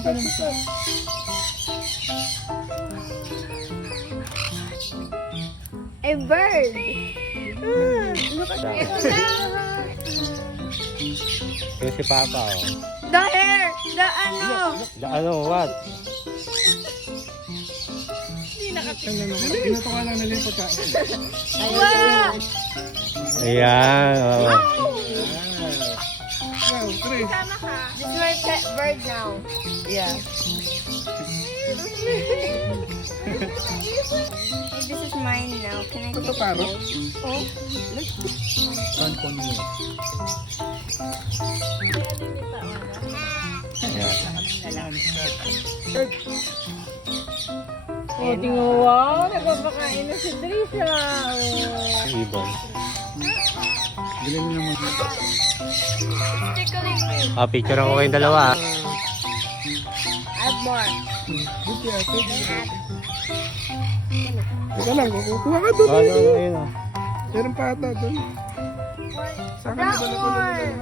ganun pa. A bird. Look at it. Yung si Papa, oh. The hair. The ano. Ano, what? Pinato ka lang nalipot ka. Wow. Ayan, oh. Wow, Chris. This is my pet bird now. Yeah. This is mine now. Can I Ito take paro? it? Oh. Saan ko niyo? Ayan. Oh, tingnan mo. Wow, nagpapakain na si Trisha. Ibon. Galing niyo naman. Tickling me. Ah, picture ako kayong dalawa. Add more. Good kaya, teka lang, kukuha ka doon. Oh, no, ayun, oh. Meron pa ata doon. Saan ka That na one.